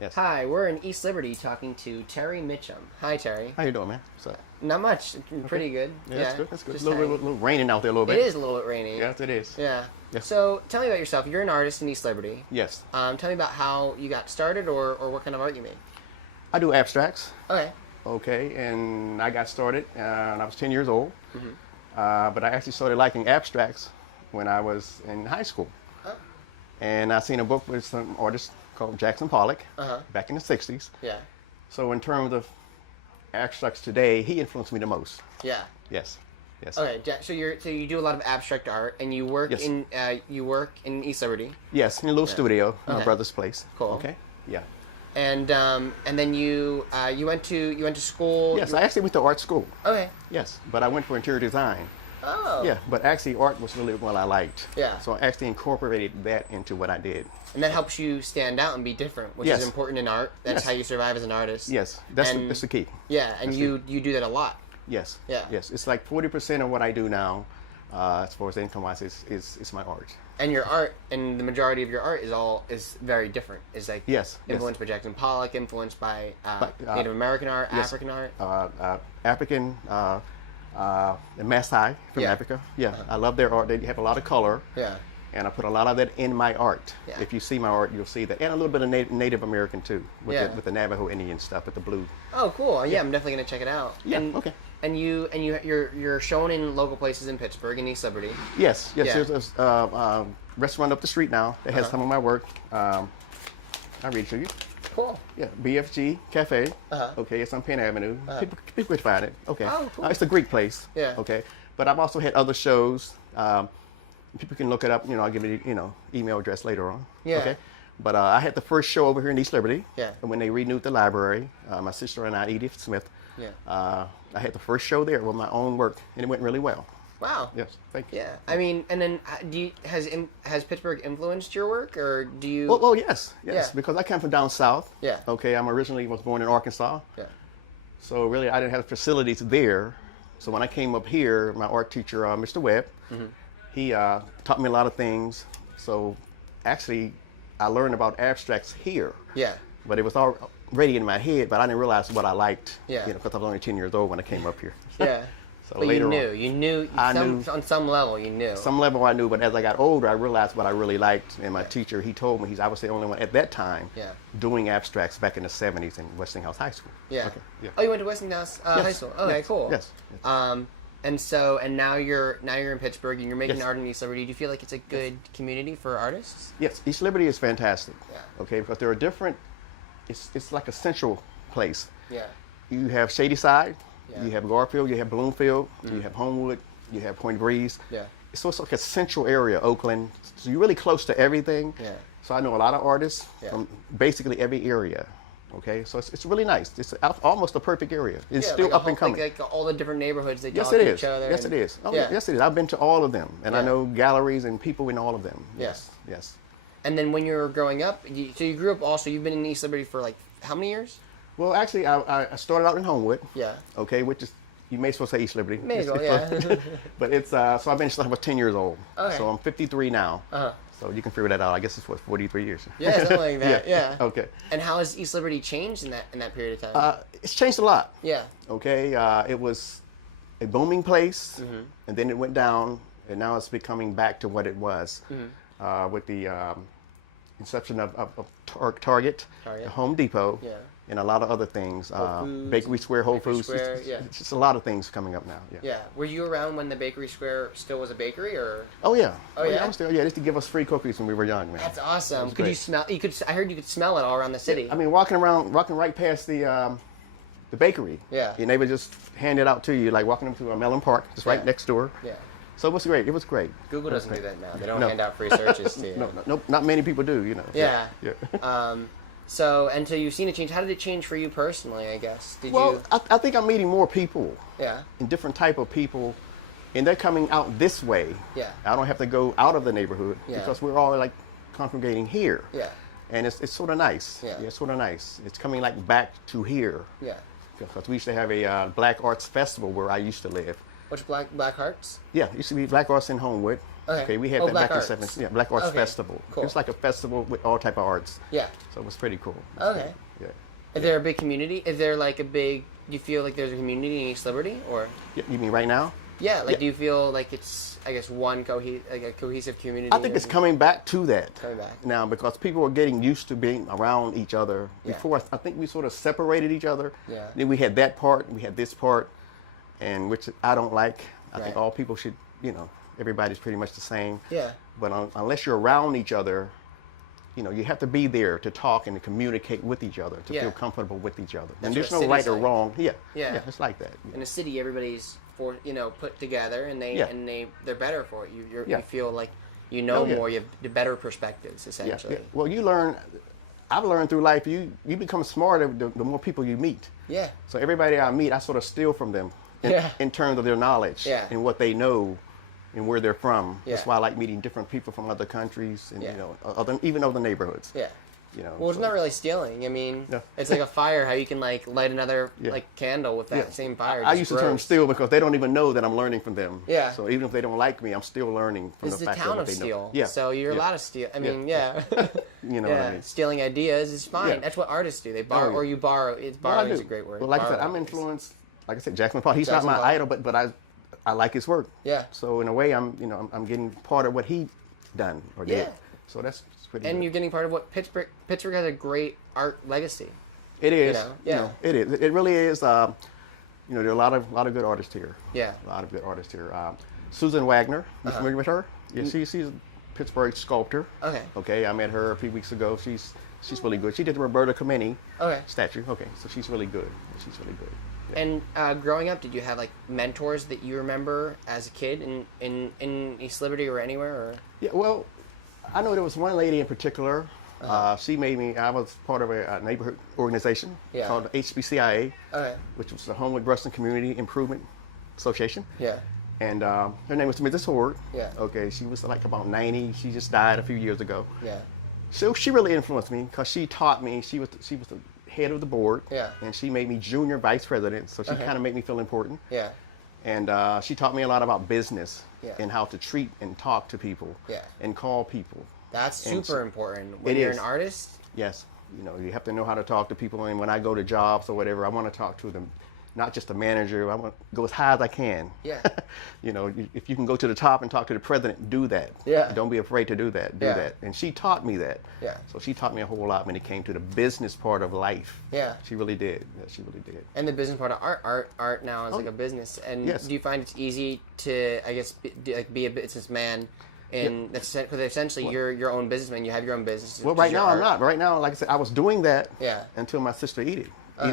Yes. Hi, we're in East Liberty talking to Terry Mitchum. Hi, Terry. How you doing, man? What's up? Not much. Pretty good. Yeah, that's good. That's good. Just A little raining out there a little bit. It is a little bit rainy. Yes, it is. Yeah. Yes. So, tell me about yourself. You're an artist in East Liberty. Yes. Tell me about how you got started or what kind of art you made. I do abstracts. Okay. Okay, and I got started when I was 10 years old. But I actually started liking abstracts when I was in high school. Oh. And I seen a book with some artist called Jackson Pollock back in the 60s. Yeah. So in terms of abstracts today, he influenced me the most. Yeah. Yes. Yes. Okay. So you do a lot of abstract art, and you work Yes. in East Liberty. Yes, in a little studio in my Okay. brother's place. Cool. Okay. Yeah. And then you went to school. Yes, I actually went to art school. Okay. Yes, but I went for interior design. Oh. Yeah, but actually art was really what I liked. Yeah. So I actually incorporated that into what I did. And that helps you stand out and be different, which Yes. is important in art. That's Yes. how you survive as an artist. Yes, that's And- that's the key. Yeah, and That's you do that a lot. Yes. Yeah. Yes, it's like 40% of what I do now, as far as income-wise, is my art. And your art, and the majority of your art is very different. It's like Yes, yes. influenced by Jackson Pollock, influenced by But, Native American art, yes. African art. African, and Maasai from Yeah. Africa. Yeah, I love their art. They have a lot of color. Yeah. And I put a lot of that in my art. Yeah. If you see my art, you'll see that. And a little bit of Native American too, with, Yeah. with the Navajo Indian stuff, with the blue. Oh, cool. Yeah, I'm definitely gonna check it out. Yeah, And, okay. And you're shown in local places in Pittsburgh and East Liberty. Yes, yes. Yeah. There's a restaurant up the street now that has some of my work. I'll read it to you. Cool. Yeah, BFG Cafe. Uh-huh. Okay, it's on Penn Avenue. People could find it. Okay. Oh, cool. It's a Greek place. Yeah. Okay. But I've also had other shows. People can look it up. I'll give you email address later on. Yeah. Okay. But I had the first show over here in East Liberty. Yeah. And when they renewed the library, my sister and I, Edith Smith. Yeah. I had the first show there with my own work, and it went really well. Wow. Yes. Thank you. Yeah. I mean, and then has Pittsburgh influenced your work, or do you? Well, yes, yes, Yeah. because I come from down south. Yeah. Okay, was born in Arkansas. Yeah. So really, I didn't have facilities there. So when I came up here, my art teacher, Mr. Webb, he taught me a lot of things. So actually, I learned about abstracts here. Yeah. But it was already in my head, but I didn't realize what I liked. Yeah. Because I was only 10 years old when I came up here. Yeah. So But later you knew. I knew. On some level, you knew. Some level I knew, but as I got older, I realized what I really liked. And my teacher, he told me, I was the only one at that time Yeah. doing abstracts back in the 70s in Westinghouse High School. Yeah. Okay. Yeah. Oh, you went to Westinghouse High School. Okay, Yes. cool. Yes. And now you're in Pittsburgh and you're making Yes. art in East Liberty. Do you feel like it's a good community for artists? Yes, East Liberty is fantastic. Yeah. Okay, because there are different. It's like a central place. Yeah. You have Shadyside, Yeah. you have Garfield, you have Bloomfield, you have Homewood, you have Point Breeze. Yeah. So it's like a central area, Oakland. So you're really close to everything. Yeah. So I know a lot of artists Yeah. from basically every area. Okay, so it's really nice. It's almost a perfect area. It's Yeah, still like a up and whole- coming. Like all the different neighborhoods that Yes, talk it to is. each other. Yes, and- it is. Oh, yeah. yes, it is. I've been to all of them, and I Yeah. know galleries and people in all of them. Yeah. Yes, yes. And then when you were growing up, so you grew up also. You've been in East Liberty for like how many years? Well, actually, I started out in Homewood. Yeah. Okay, which is, you may as well say East Liberty. May as well, yeah. But it's, so I've been since I was 10 years old. Okay. So I'm 53 now. Uh-huh. So you can figure that out. I guess it's 43 years. Yeah, something like that. Yeah. Okay. And how has East Liberty changed in that period of time? It's changed a lot. Yeah. Okay, it was a booming place, Mm-hmm. and then it went down, and now it's becoming back to what it was with the inception of Target, Target. Home Depot, Yeah. and a lot of other things. Foods, Bakery Square, Whole Bakery Foods. Square, It's yeah. just a lot of things coming up now. Yeah. Yeah. Were you around when the Bakery Square still was a bakery, or? Oh yeah. Oh, yeah? I was still, yeah, they used to give us free cookies when we were young, man. That's awesome. was Could you great. smell? I heard you could smell it all around the city. I mean, walking right past the bakery. Yeah. And they would just hand it out to you, like walking up to Mellon Park, just right Yeah. next door. Yeah. So it was great. It was great. Google It was doesn't do great. that now. They don't No. hand out free searches to you. No, not many people do, Yeah. Yeah. So you've seen it change. How did it change for you personally? I guess. Did Well, you? I think I'm meeting more people, Yeah. and different type of people, and they're coming out this way. Yeah. I don't have to go out of the neighborhood Yeah. because we're all like congregating here. Yeah. And it's sort of nice. Yeah. It's sort of nice. It's coming like back to here. Yeah. Because we used to have a Black Arts Festival where I used to live. Which Black Hearts? Yeah, it used to be Black Arts in Homewood. Okay, we had Oh, that Black back Arts. in 70s. Yeah, Black Arts Okay, Festival. cool. It's like a festival with all type of arts. Yeah. So it was pretty cool. Okay. Yeah. Is there a big community? Is there like a big? Do you feel like there's a community in East Liberty, or? You mean right now? Yeah. Like, Yeah. do you feel like it's, I guess, like a cohesive community? I think it's coming back to that Coming back. now because people are getting used to being around each other. Yeah. Before, I think we sort of separated each other. Yeah. Then we had that part, we had this part, and which I don't like. I think Right. all people should, everybody's pretty much the same. Yeah. But unless you're around each other, you have to be there to talk and to communicate with each other, to Yeah. feel comfortable with each other. That's And there's what no a right city's or like. wrong. Yeah. Yeah. It's like that. In a city, everybody's put together, and Yeah. they're better for it. Yeah. You feel like you know Oh, yeah. more. You have the better perspectives, Yeah, essentially. yeah. Well, you learn. I've learned through life. You become smarter the more people you meet. Yeah. So everybody I meet, I sort of steal from them in, Yeah. in terms of their knowledge Yeah. and what they know and where they're from. Yeah. That's why I like meeting different people from other countries and Yeah. even other neighborhoods. Yeah. Well, it's so- not really stealing. I mean, No. it's like a fire. How you can like light another Yeah. like candle with that Yeah. same fire. I just use the term grows. steal because they don't even know that I'm learning from them. Yeah. So even if they don't like me, I'm still learning from It's the the fact town of what of they steel. know. Yeah. So you're yeah. allowed to steal. I mean, Yeah. yeah. You know yeah. what I mean? Stealing ideas is fine. Yeah. That's what artists do. They borrow, Oh, yeah. or you borrow. It's Well, I borrowing is a do. great word. Well, like I said, Borrow I'm ideas. influenced. Like I said, Jackson Paul. He's Jackson not my Pollock. idol, but I like his work. Yeah. So in a way, I'm getting part of what he done or did. Yeah. So that's pretty. And good. you're getting part of what Pittsburgh has a great art legacy. It is. Yeah. It is. It really is. There are a lot of good artists here. Yeah. A lot of good artists here. Susan Wagner. You familiar with her? Yeah. She's a Pittsburgh sculptor. Okay. Okay. I met her a few weeks ago. She's really good. She did the Roberta Clementi Okay. statue. Okay. So she's really good. She's really good. Yeah. And growing up, did you have like mentors that you remember as a kid in East Liberty or anywhere? Or Yeah, well, I know there was one lady in particular. She made me. I was part of a neighborhood organization Yeah. called HBCIA, okay, which was the Homewood Bruston Community Improvement Association. yeah, And her name was Mrs. Howard. Yeah. Okay, she was like about 90. She just died a few years ago. yeah, So she really influenced me because she taught me. She was the head of the board. Yeah. And she made me junior vice president. So she Okay. kind of made me feel important. yeah, And she taught me a lot about business Yeah. and how to treat and talk to people. Yeah. And call people. that's And super so- important when It you're is. an artist. Yes, you have to know how to talk to people. And when I go to jobs or whatever, I want to talk to them, not just the manager. I want to go as high as I can. Yeah. If you can go to the top and talk to the president, do that. Yeah. Don't be afraid to do that. Do Yeah. that. And she taught me that. Yeah. So she taught me a whole lot when it came to the business part of life. Yeah. She really did. Yeah, she really did. And the business part of art now is like a business. And Yes. do you find it's easy to, I guess, be a businessman? And that's because essentially you're your own businessman. You have your own business. Well, which right is your now I'm art. not. Right now, like I said, I was doing that Yeah. until my sister Edith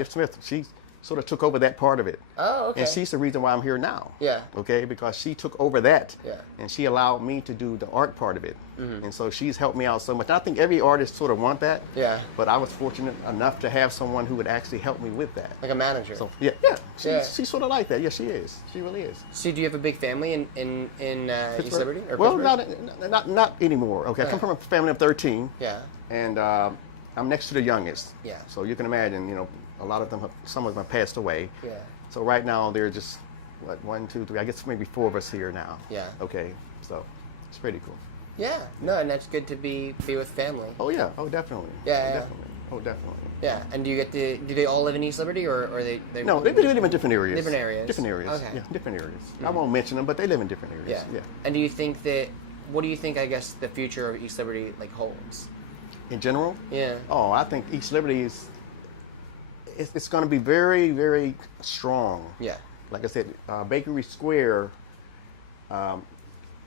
Smith, she sort of took over that part of it. Oh, okay. And she's the reason why I'm here now. Yeah. Okay, because she took over that. Yeah. And she allowed me to do the art part of it. And so she's helped me out so much. I think every artist sort of want that. Yeah. But I was fortunate enough to have someone who would actually help me with that. Like a manager. So yeah, she's sort of like that. Yeah, she is. She really is. So do you have a big family in East Pittsburgh? Liberty? Or Well, Pittsburgh? not anymore. Okay, I come from a family of 13. Yeah. And I'm next to the youngest. Yeah. So you can imagine, a lot of them, some of them have passed away. Yeah. So right now they're just, 1, 2, 3, I guess maybe 4 of us here now. Yeah. Okay, so it's pretty cool. Yeah. No, and that's good to be with family. Oh yeah, oh definitely. Yeah, Oh, yeah. definitely. Oh definitely. Yeah. And do they all live in East Liberty or they No, they live in different areas. Different areas. Different areas. Okay. Yeah, different areas. I won't mention them, but they live in different Yeah. areas. Yeah. And do you think what do you think, I guess, the future of East Liberty holds? In general? Yeah. Oh, I think East Liberty it's going to be very, very strong. Yeah. Like I said, Bakery Square,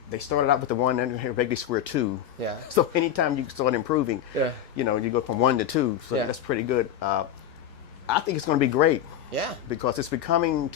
they started out with the one in here, Bakery Square 2. Yeah. So anytime you start improving, Yeah. you go from 1 to 2. So Yeah. that's pretty good. I think it's going to be great Yeah. because it's becoming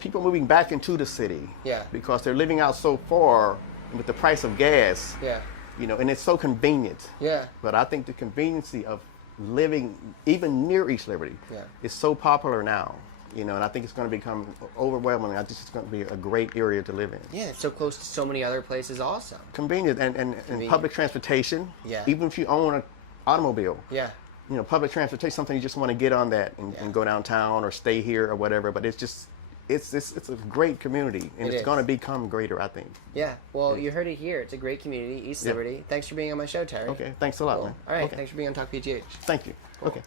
people moving back into the city. Yeah. Because they're living out so far with the price of gas. Yeah. And it's so convenient. Yeah. But I think the conveniency of living even near East Liberty Yeah. is so popular now, and I think it's going to become overwhelming. I think it's going to be a great area to live in. Yeah. It's so close to so many other places also. Convenient and public transportation. Yeah. Even if you own an automobile, Yeah. public transportation, something you just want to get on that and go downtown or stay here or whatever. But it's just it's a great community, and It it's is. going to become greater, I think. Yeah. Well, you heard it here. It's a great community, East Liberty. Thanks for being on my show, Terry. Okay, thanks a lot, Cool. man. All right. Okay. Thanks for being on Talk PGH. Thank you. Okay.